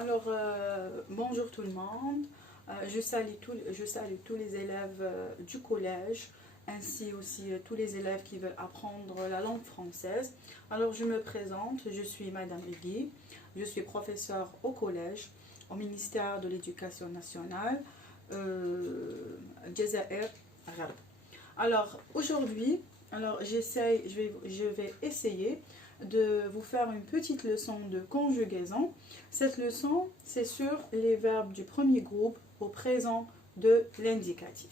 Alors, bonjour tout le monde. Je salue tous les élèves du collège, ainsi aussi tous les élèves qui veulent apprendre la langue française. Alors, je me présente, je suis Madame Egui, je suis professeure au collège, au ministère de l'Éducation nationale, Jazair Arabe. Alors, aujourd'hui, je vais essayer de vous faire une petite leçon de conjugaison. Cette leçon, c'est sur les verbes du premier groupe au présent de l'indicatif.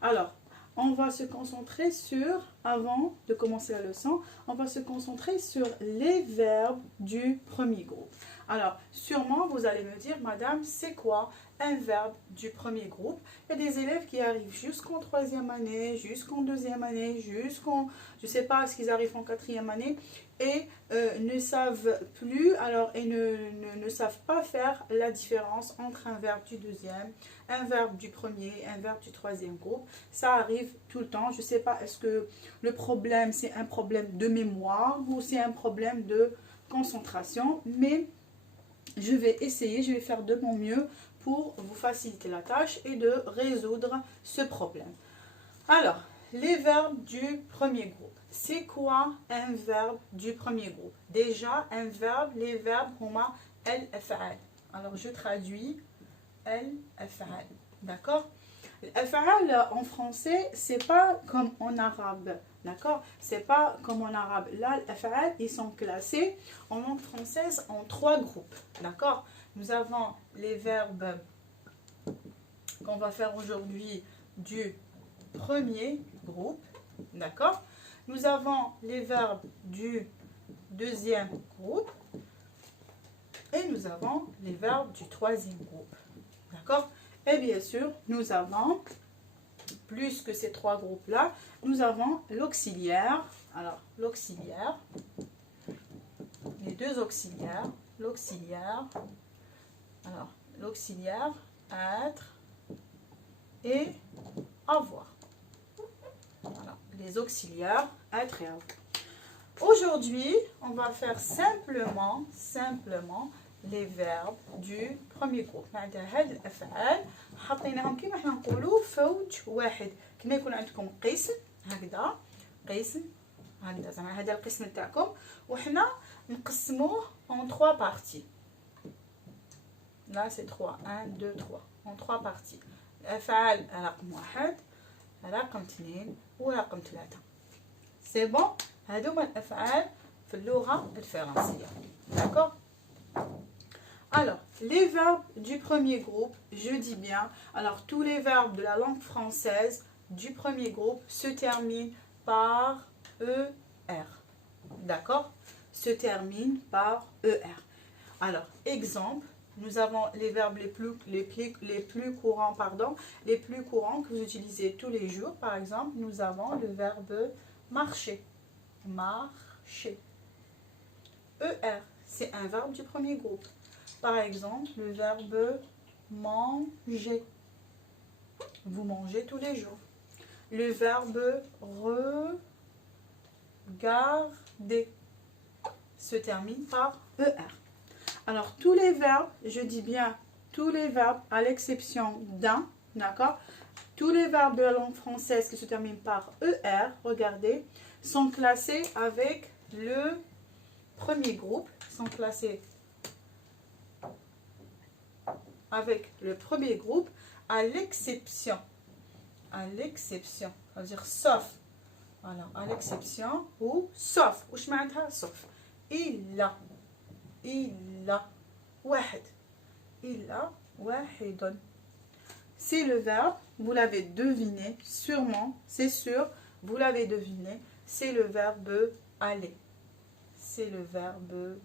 Alors, on va se concentrer sur, avant de commencer la leçon, on va se concentrer sur les verbes du premier groupe. Alors, sûrement, vous allez me dire, Madame, c'est quoi un verbe du premier groupe? Il y a des élèves qui arrivent jusqu'en troisième année, jusqu'en deuxième année, jusqu'en, je ne sais pas, est-ce qu'ils arrivent en quatrième année, et ne savent plus, alors, et ne savent pas faire la différence entre un verbe du deuxième, un verbe du premier, un verbe du troisième groupe. Ça arrive tout le temps. Je ne sais pas, est-ce que le problème, c'est un problème de mémoire ou c'est un problème de concentration, mais je vais essayer, je vais faire de mon mieux pour vous faciliter la tâche et de résoudre ce problème. Alors, les verbes du premier groupe. C'est quoi un verbe du premier groupe? Déjà, un verbe, les verbes, huma al-af'al. Alors, je traduis al-af'al. D'accord? Al-af'al en français, c'est pas comme en arabe. D'accord? C'est pas comme en arabe. Là, al-af'al, ils sont classés en langue française en 3 groupes. D'accord? Nous avons les verbes qu'on va faire aujourd'hui du premier groupe, d'accord? Nous avons les verbes du deuxième groupe et nous avons les verbes du troisième groupe, d'accord? Et bien sûr, nous avons, plus que ces 3 groupes-là, nous avons l'auxiliaire. Alors, l'auxiliaire, les 2 auxiliaires, l'auxiliaire, alors, l'auxiliaire, être et avoir. Voilà, les auxiliaires, être et avoir. Aujourd'hui, on va faire simplement les verbes du premier groupe. مع هاد الافعال حطيناهم كيما حنا نقولوا فوج واحد. كما يكون عندكم قسم هكذا، قسم هكذا، زعما هذا القسم تاعكم وحنا نقسموه en 3 parties. Là c'est 3, 1 2 3 en 3 parties. الافعال رقم 1 رقم 2 ورقم 3. سي بون؟ هادوما الافعال في اللغه الفرنسيه. D'accord? Alors, les verbes du premier groupe, je dis bien, alors tous les verbes de la langue française du premier groupe se terminent par ER. D'accord? Se terminent par ER. Alors, exemple, nous avons les verbes les plus courants que vous utilisez tous les jours. Par exemple, nous avons le verbe marcher. Marcher. ER, c'est un verbe du premier groupe. Par exemple, le verbe manger. Vous mangez tous les jours. Le verbe regarder se termine par ER. Alors, tous les verbes, je dis bien tous les verbes à l'exception d'un, d'accord? Tous les verbes de la langue française qui se terminent par ER, regardez, sont classés avec le premier groupe, sont classés avec le premier groupe à l'exception, c'est-à-dire sauf, voilà, à l'exception ou sauf, وش معناتها sauf, إلا واحد إلا واحد. C'est le verbe, vous l'avez deviné, sûrement, c'est sûr, vous l'avez deviné, c'est le verbe aller. C'est le verbe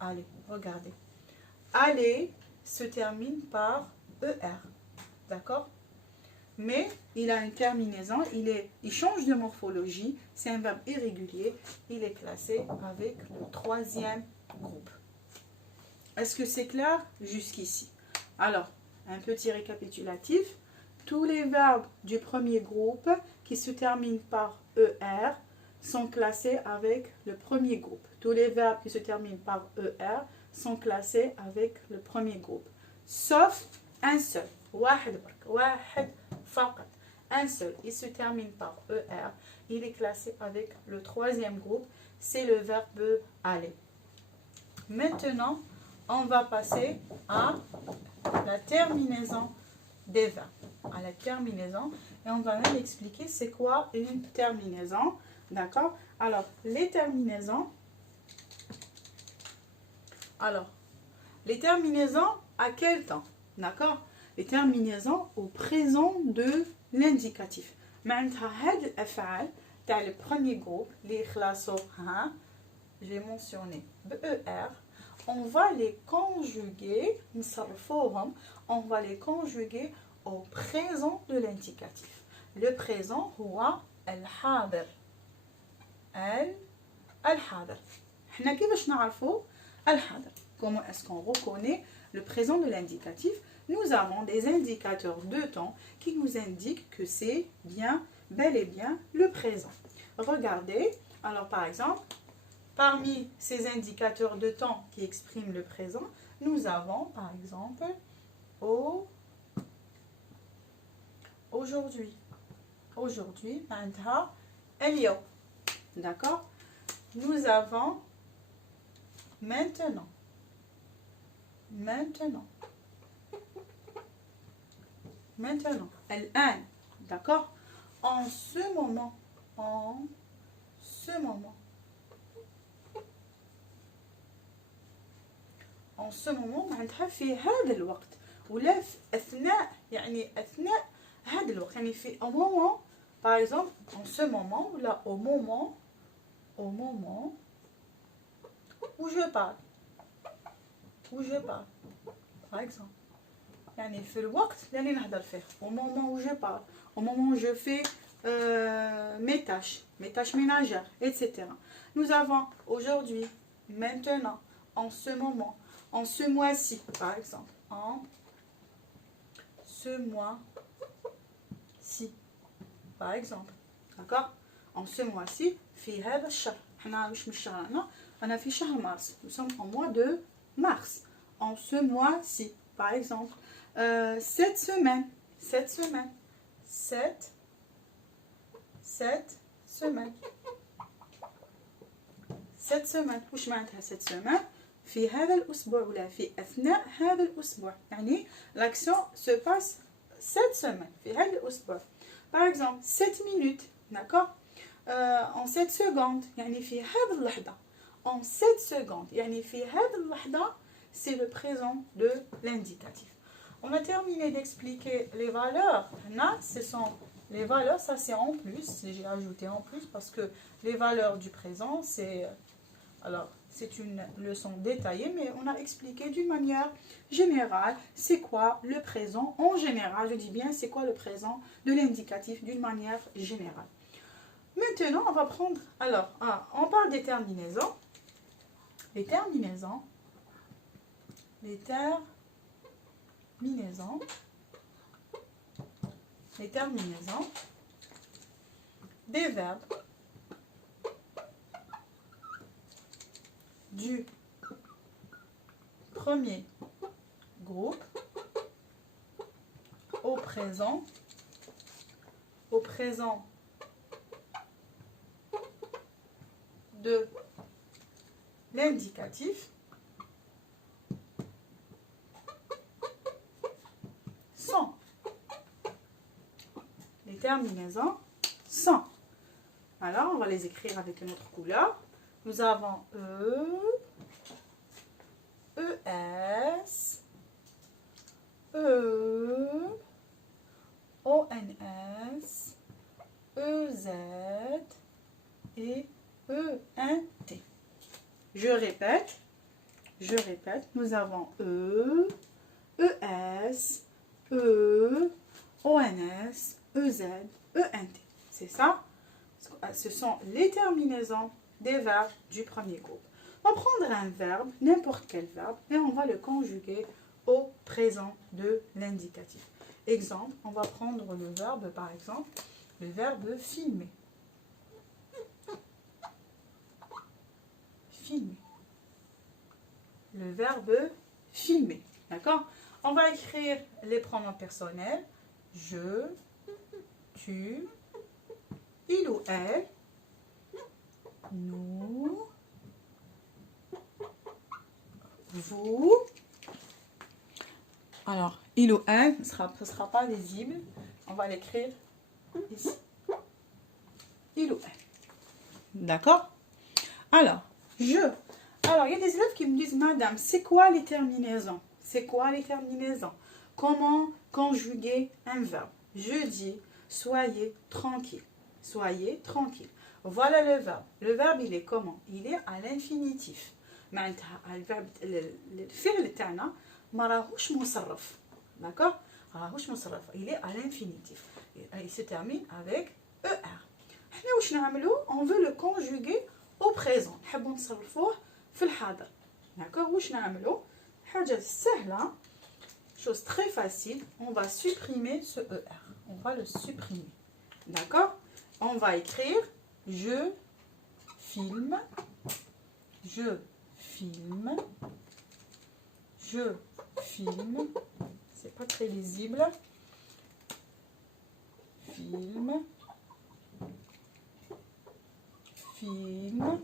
aller. Regardez. Aller se termine par ER. D'accord? Mais il a une terminaison, il change de morphologie, c'est un verbe irrégulier, il est classé avec le troisième groupe. Est-ce que c'est clair jusqu'ici? Alors, un petit récapitulatif. Tous les verbes du premier groupe qui se terminent par ER sont classés avec le premier groupe. Tous les verbes qui se terminent par ER sont classés avec le premier groupe. Sauf un seul. واحد برك. واحد فقط. Un seul. Il se termine par ER. Il est classé avec le troisième groupe. C'est le verbe aller. Maintenant, on va passer à la terminaison des verbes. À la terminaison. Et on va même expliquer c'est quoi une terminaison. D'accord? Alors, les terminaisons. Alors, les terminaisons à quel temps? D'accord? Les terminaisons au présent de l'indicatif. معناتها هاد الأفعال تاع le premier groupe اللي خلاصو ها j'ai mentionné BER, on va les conjuguer نصرفوهم, on va les conjuguer au présent de l'indicatif. Le présent هو الحاضر. الحاضر. احنا كيفاش نعرفوا الحاضر? Comment est-ce qu'on reconnaît le présent de l'indicatif? Nous avons des indicateurs de temps qui nous indiquent que c'est bien, bel et bien le présent. Regardez, alors par exemple, parmi ces indicateurs de temps qui expriment le présent, nous avons par exemple aujourd'hui. Aujourd'hui, معناتها اليوم. D'accord? Nous avons maintenant. Maintenant. Maintenant. الآن. D'accord? En ce moment. En ce moment. En ce moment معناتها في هذا الوقت. ولا في أثناء يعني أثناء هذا الوقت. يعني في au moment. Par exemple, en ce moment ou là au moment où je parle. Où je parle. Par exemple. يعني في الوقت اللي نهضر فيه. Au moment où je parle. Au moment où je fais mes tâches ménagères, etc. Nous avons aujourd'hui, maintenant, en ce moment, en ce mois-ci, par exemple. En ce mois-ci. Par exemple. D'accord? En ce mois-ci, في هذا الشهر. احنا مش شهرنا، أنا في شهر مارس. Nous sommes en mois de mars. En ce mois-ci, par exemple. Cette semaine. Cette semaine. Cette semaine. Cette semaine. وش معناتها cette semaine؟ في هذا الأسبوع ولا في أثناء هذا الأسبوع. يعني l'action se passe cette semaine. في هذا الأسبوع. Par exemple, 7 minutes, d'accord? En 7 secondes, يعني في هذه اللحظة. En 7 secondes, يعني في هذه اللحظة, c'est le présent de l'indicatif. On a terminé d'expliquer les valeurs. Là, ce sont les valeurs, ça c'est en plus, j'ai ajouté en plus parce que les valeurs du présent, c'est... Alors, c'est une leçon détaillée, mais on a expliqué d'une manière générale c'est quoi le présent en général. Je dis bien c'est quoi le présent de l'indicatif d'une manière générale. Maintenant, on va prendre... Alors, on parle des terminaisons. Les terminaisons. Les terminaisons des verbes du premier groupe au présent de l'indicatif sont les terminaisons sont. Alors, on va les écrire avec une autre couleur. Nous avons ES, ONS, EZ et ENT. Je répète, nous avons ES, ONS, EZ, ENT. C'est ça? Ce sont les terminaisons des verbes du premier groupe. On va prendre un verbe, n'importe quel verbe, et on va le conjuguer au présent de l'indicatif. Exemple, on va prendre le verbe, par exemple, le verbe filmer. filmer. Le verbe filmer. D'accord? On va écrire les pronoms personnels. Je, tu, il ou elle, nous, vous. Alors, il ou elle, ce sera pas lisible. On va l'écrire ici. Il ou elle. D'accord? Alors, je. Alors, il y a des élèves qui me disent, Madame, c'est quoi les terminaisons? C'est quoi les terminaisons? Comment conjuguer un verbe? Je dis, soyez tranquille. Soyez tranquille. Voilà le verbe. Le verbe, il est comment? Il est à l'infinitif. معناتها الفعل الفعل تاعنا ما راهوش مصرف. D'accord? راهوش مصرف. Il est à l'infinitif. Il se termine avec ER. احنا واش نعملو؟ On veut le conjuguer au présent. نحبو نصرفوه في الحاضر. D'accord? واش نعملو؟ حاجة سهلة. Chose très facile. On va supprimer ce ER. On va le supprimer. D'accord? On va écrire je filme, je filme, je filme. C'est pas très lisible. Filme, filme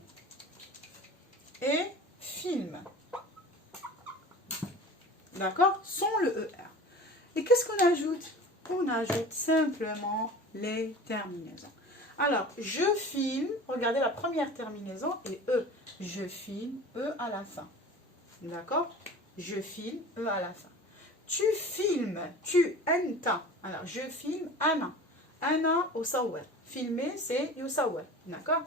et filme. D'accord? Sans le ER. Et qu'est-ce qu'on ajoute? On ajoute simplement les terminaisons. Alors, je filme, regardez la première terminaison et E. Je filme, E à la fin. D'accord? Je filme, E à la fin. Tu filmes, tu, anta. Alors, je filme, ana. Ana أصور. Filmer, c'est يصور. D'accord?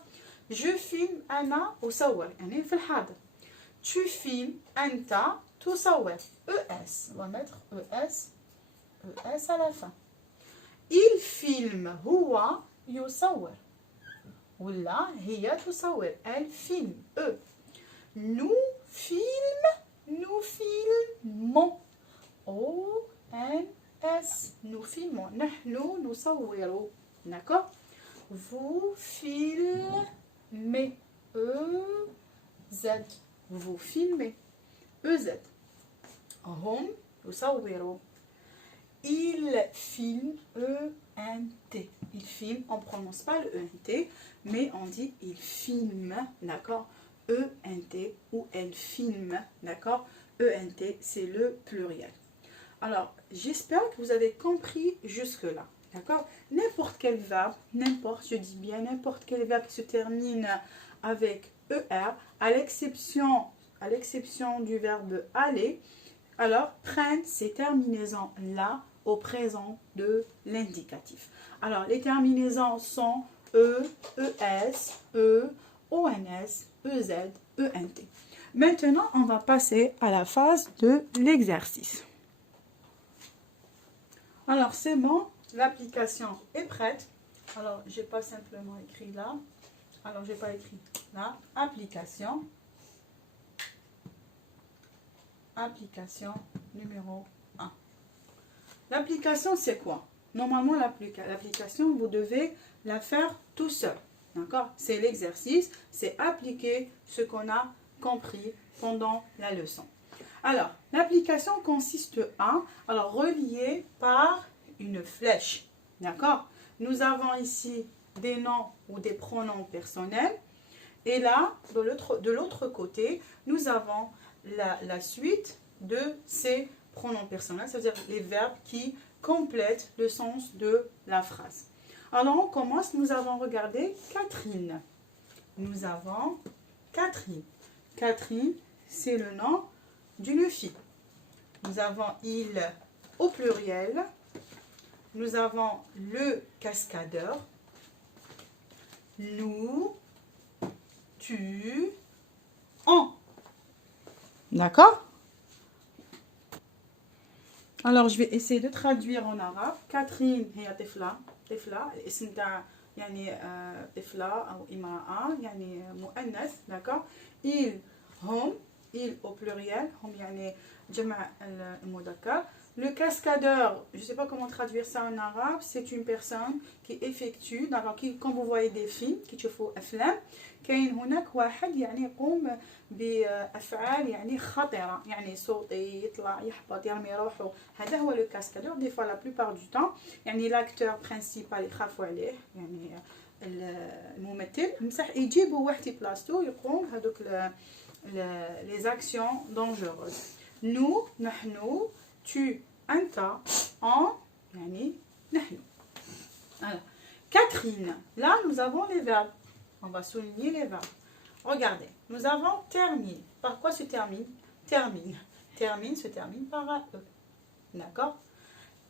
Je filme, ana أصور. يعني في الحاضر. Tu filmes, anta تصور. ES. On va mettre ES. ES à la fin. Il filme, هو يصور. ولا هي تصور. Elle filme. E. Nous filmons. O-N-S. Nous filmons. نحن نصور. D'accord? Vous filmez. E-Z. Vous filmez. E-Z. هم يصوروا. Il filme, E-N-T. Il filme, on ne prononce pas le E-N-T, mais on dit il filme, d'accord? E-N-T ou elle filme, d'accord? E-N-T, c'est le pluriel. Alors, j'espère que vous avez compris jusque-là, d'accord? N'importe quel verbe, je dis bien n'importe quel verbe qui se termine avec ER, à l'exception du verbe aller, alors prennent ces terminaisons-là au présent de l'indicatif. Alors, les terminaisons sont E, ES, E, ONS, EZ, ENT. Maintenant, on va passer à la phase de l'exercice. Alors, c'est bon, l'application est prête. Alors, je n'ai pas simplement écrit là. Alors, je n'ai pas écrit là. Application. Application numéro 1. L'application, c'est quoi? Normalement, l'application, vous devez la faire tout seul. D'accord? C'est l'exercice, c'est appliquer ce qu'on a compris pendant la leçon. Alors, l'application consiste à relier par une flèche. D'accord? Nous avons ici des noms ou des pronoms personnels. Et là, de l'autre côté, nous avons la suite de ces pronoms personnels, c'est-à-dire les verbes qui complètent le sens de la phrase. Alors, on commence. Nous avons regardé Catherine. Nous avons Catherine. Catherine, c'est le nom d'une fille. Nous avons il au pluriel. Nous avons le cascadeur. Nous, tu, on. D'accord? Alors, je vais essayer de traduire en arabe. Catherine, هي طفلة. طفلة. الاسم تاع يعني طفلة أو امرأة يعني مؤنث. D'accord? Ils, هم. Ils au pluriel. هم يعني جمع المذكر. Le cascadeur, je ne sais pas comment traduire ça en arabe, c'est une personne qui effectue, quand vous voyez des films, qui تشوفوا أفلام, كاين هناك واحد يعني يقوم بأفعال يعني خطرة, يعني صوتي يطلع يحبط يرمي روحه, هذا هو le cascadeur. Des fois, la plupart du temps, يعني l'acteur principal يخافوا عليه, يعني الممثل مسح يجيبوا واحد بلاصتو يقوم هذوك les actions dangereuses. Nous, نحن, tu, أنت, on, يعني نحن. Alors, Catherine, là nous avons les verbes. On va souligner les verbes. Regardez, nous avons termine. Par quoi se termine? Termine. Termine se termine par un E. D'accord?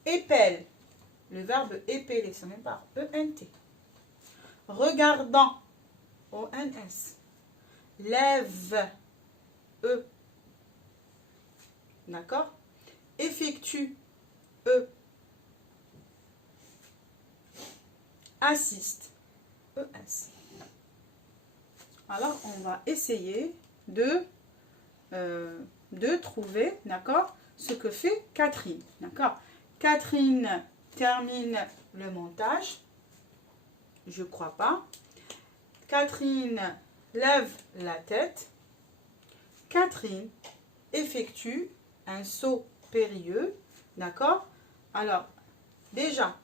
Épelle. Le verbe épeler se termine par ENT. Regardant. ONS. Lève. E. D'accord? Effectue. E. Assiste. ES. Alors, on va essayer de trouver, d'accord, ce que fait Catherine. D'accord? Catherine termine le montage. Je crois pas. Catherine lève la tête. Catherine effectue un saut périlleux. D'accord? Alors, déjà,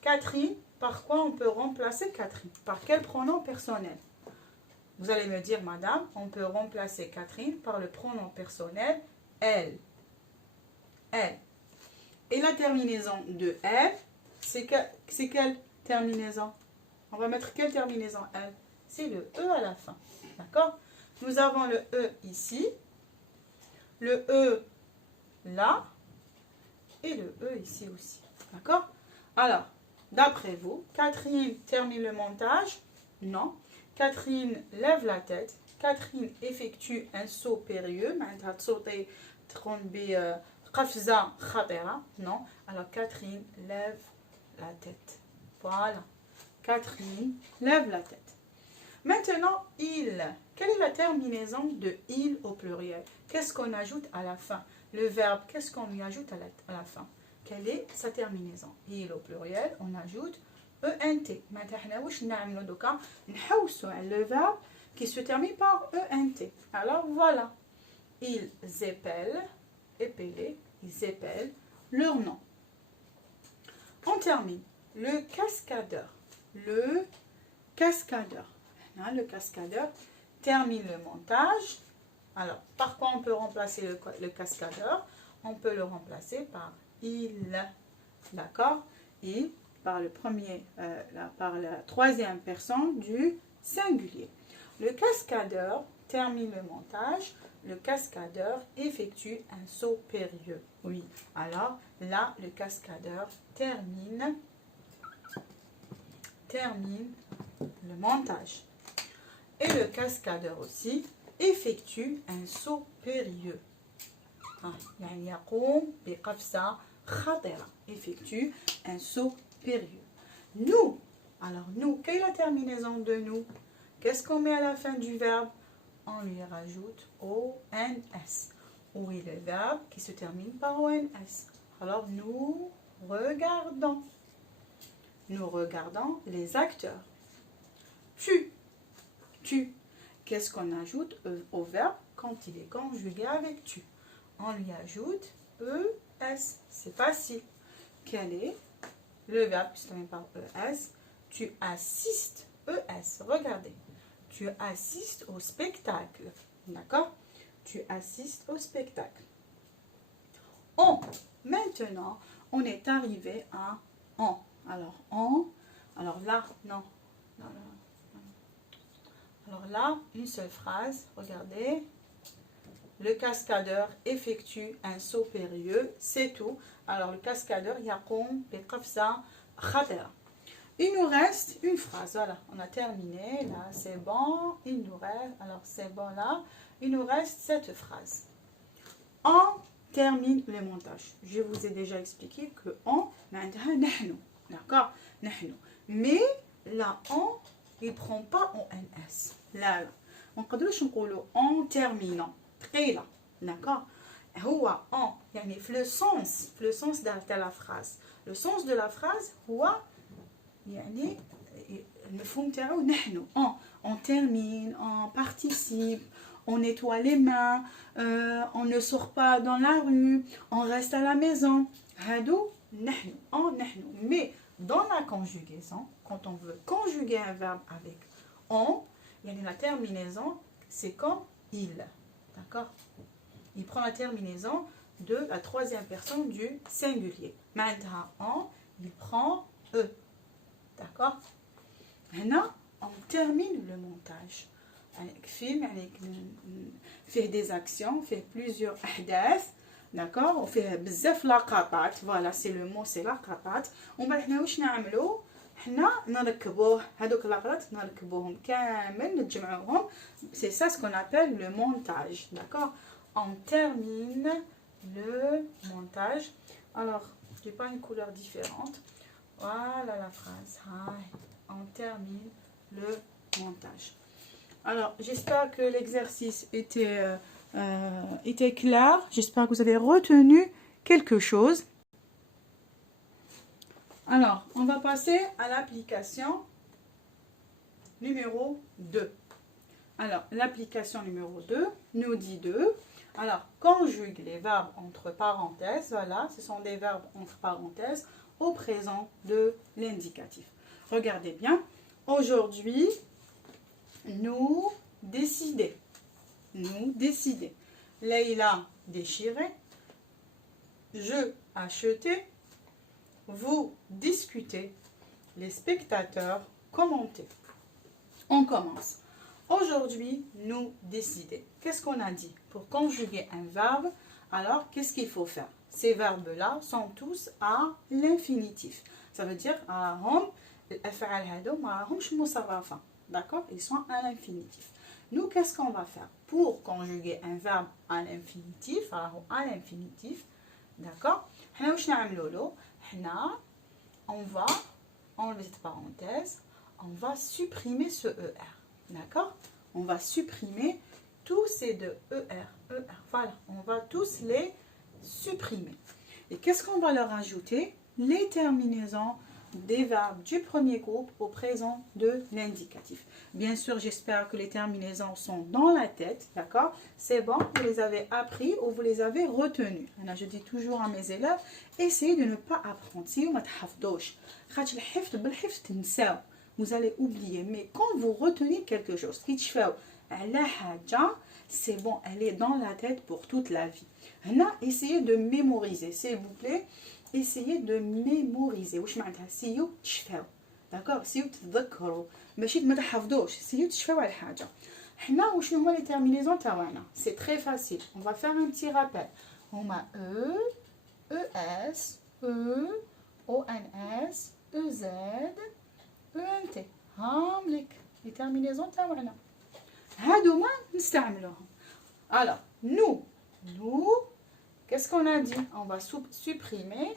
Catherine, par quoi on peut remplacer Catherine? Par quel pronom personnel? Vous allez me dire, madame, on peut remplacer Catherine par le pronom personnel elle. Elle. Et la terminaison de elle, c'est quelle terminaison? On va mettre quelle terminaison elle? C'est le E à la fin. D'accord? Nous avons le E ici, le E là, et le E ici aussi. D'accord? Alors, d'après vous, Catherine termine le montage? Non. Catherine lève la tête. Catherine effectue un saut périlleux. Non. Alors, Catherine lève la tête. Voilà. Catherine lève la tête. Maintenant, il. Quelle est la terminaison de il au pluriel? Qu'est-ce qu'on ajoute à la fin? Le verbe, qu'est-ce qu'on lui ajoute à la fin? Quelle est sa terminaison? Il au pluriel, on ajoute ENT. Maintenant, le verbe qui se termine par ENT. Alors voilà. Ils épellent, épeler, ils épellent leur nom. On termine. Le cascadeur. Le cascadeur. Le cascadeur termine le montage. Alors, par quoi on peut remplacer le cascadeur? On peut le remplacer par il. D'accord? Il par par la troisième personne du singulier. Le cascadeur termine le montage. Le cascadeur effectue un saut périlleux. Oui. Alors, là, le cascadeur termine le montage. Et le cascadeur aussi effectue un saut périlleux. يعني يقوم بقفزة خطرة. Effectue un saut périlleux. Nous, alors nous, quelle est la terminaison de nous? Qu'est-ce qu'on met à la fin du verbe? On lui rajoute ONS. Oui, le verbe qui se termine par ONS. Alors nous regardons. Nous regardons les acteurs. Tu. Qu'est-ce qu'on ajoute au verbe quand il est conjugué avec tu? On lui ajoute ES. C'est facile. Quel est le verbe qui se termine par ES? Tu assistes. ES. Regardez. Tu assistes au spectacle. D'accord? Tu assistes au spectacle. On. Maintenant, on est arrivé à on. Alors, on. Alors là, non. Alors là, une seule phrase. Regardez. Le cascadeur effectue un saut périlleux. C'est tout. Alors, le cascadeur, يقوم بقفزة خطرة. Il nous reste une phrase. Voilà, on a terminé. Là, c'est bon. Il nous reste. Alors, c'est bon là. Il nous reste cette phrase. On termine le montage. Je vous ai déjà expliqué que on, d'accord? Mais là, on, il ne prend pas ONS. Là, on peut dire en terminant. D'accord? هو en يعني في le sens de la phrase. Le sens de la phrase هو يعني المفهوم تاعو نحن on termine, on participe, on nettoie les mains, on ne sort pas dans la rue, on reste à la maison. هادو نحن نحن. Mais dans la conjugaison, quand on veut conjuguer un verbe avec on, يعني la terminaison c'est comme il. D'accord? Il prend la terminaison de la troisième personne du singulier. Maintenant, il prend E. D'accord? Maintenant, on termine le montage. Un film, fait des actions, fait plusieurs أحداث. D'accord? On fait بزاف لقطات. Voilà, c'est le mot, c'est لقطات. ومن بعد حنا واش نعملو؟ حنا نركبوه هذوك اللقطات نركبوهم كامل نجمعوهم. C'est ça ce qu'on appelle le montage. D'accord? On termine le montage. Alors, je n'ai pas une couleur différente. Voilà la phrase. On termine le montage. Alors, j'espère que l'exercice était clair. J'espère que vous avez retenu quelque chose. Alors, on va passer à l'application numéro 2. Alors, l'application numéro 2 nous dit alors, conjugue les verbes entre parenthèses. Voilà, ce sont des verbes entre parenthèses au présent de l'indicatif. Regardez bien. Aujourd'hui, nous décider. Nous décider. Leïla déchirer. Je acheter. Vous discutez. Les spectateurs commenter. On commence. Aujourd'hui, nous décider. Qu'est-ce qu'on a dit? Pour conjuguer un verbe, alors qu'est-ce qu'il faut faire? Ces verbes-là sont tous à l'infinitif. Ça veut dire, d'accord? Ils sont à l'infinitif. Nous, qu'est-ce qu'on va faire? Pour conjuguer un verbe à l'infinitif, d'accord? On va enlever cette parenthèse, on va supprimer ce ER. D'accord? On va supprimer tous ces deux ER. Voilà, on va tous les supprimer. Et qu'est-ce qu'on va leur ajouter? Les terminaisons des verbes du premier groupe au présent de l'indicatif. Bien sûr, j'espère que les terminaisons sont dans la tête. D'accord? C'est bon, vous les avez appris ou vous les avez retenus. Alors, je dis toujours à mes élèves, essayez de ne pas apprendre. Si vous vous allez oublier. Mais quand vous retenez quelque chose, c'est bon, elle est dans la tête pour toute la vie. Essayez de mémoriser, s'il vous plaît. Essayez de mémoriser. واش معناتها سيو تشفاو. d'accord سيو تتذكروا ماشي ما تحفظوش سيو تشفاو على حاجه. حنا وشنو هما لي تيرمينيزون تاعنا؟ c'est très facile. On va faire un petit rappel. هما ES ONS EZ ENT. هام لك لي تيرمينيزون تاعنا. هادوما نستعملوهم. Alors, nous, qu'est-ce qu'on a dit? On va supprimer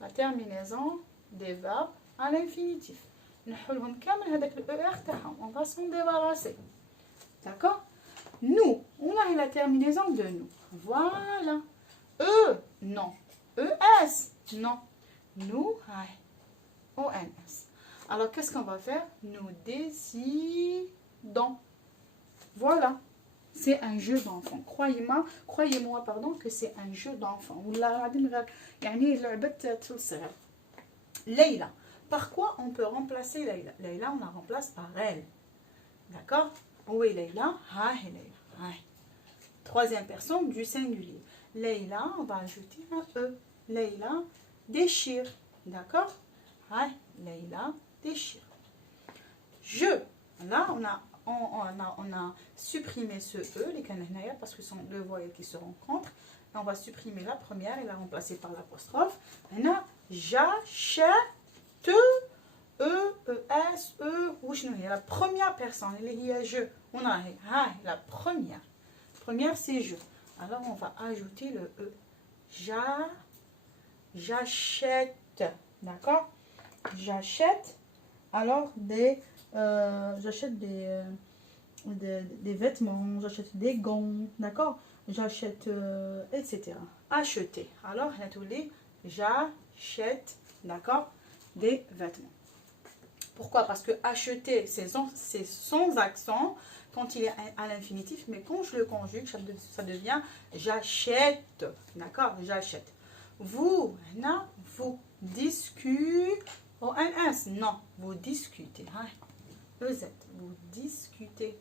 la terminaison des verbes à l'infinitif. On va s'en débarrasser. D'accord? Nous, on a la terminaison de nous. Voilà. Non. ES, non. Nous, ONS. Alors, qu'est-ce qu'on va faire? Nous décidons. Voilà. C'est un jeu d'enfant. Croyez-moi, que c'est un jeu d'enfant. Leïla. Par quoi on peut remplacer Leïla? Leïla, on la remplace par elle. D'accord? Où est Leïla? Leïla. Troisième personne du singulier. Leïla, on va ajouter un E. Leïla déchire. D'accord? Leïla déchire. Je. Là, on a supprimé ce E, les cananaya, parce que ce sont deux voyelles qui se rencontrent. Et on va supprimer la première et la remplacer par l'apostrophe. Maintenant, j'achète S, la première personne. Il y a je. On a la première. Première, c'est je. Alors, on va ajouter le E. J'achète. D'accord? J'achète. Alors, j'achète des vêtements, j'achète des gants, d'accord? j'achète, etc. Acheter. Alors, on a tous les j'achète, d'accord, des vêtements. Pourquoi? Parce que acheter, c'est sans accent quand il est à l'infinitif, mais quand je le conjugue, ça devient j'achète, d'accord, j'achète. Vous, non, vous discutez, oh, non, vous discutez, vous discutez,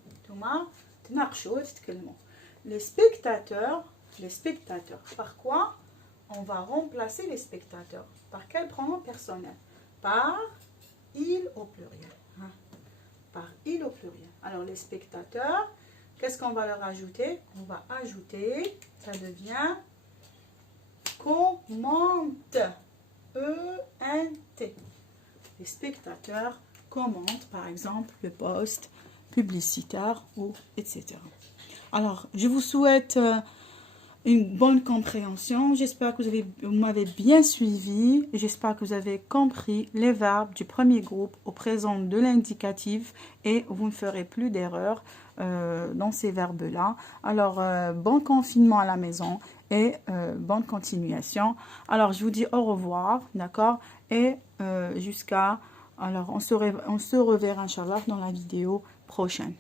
les spectateurs, par quoi on va remplacer les spectateurs? Par quel pronom personnel? Par il au pluriel. Par il au pluriel. Alors les spectateurs, qu'est-ce qu'on va leur ajouter? On va ajouter, ça devient commente. E-N-T. Les spectateurs commentent par exemple le post publicitaire ou etc. Alors je vous souhaite une bonne compréhension. J'espère que vous m'avez bien suivi. J'espère que vous avez compris les verbes du premier groupe au présent de l'indicatif et vous ne ferez plus d'erreurs dans ces verbes-là. Alors, bon confinement à la maison et bonne continuation. Alors, je vous dis au revoir, d'accord? Et jusqu'à... Alors, on se reverra, Inch'Allah, dans la vidéo prochaine.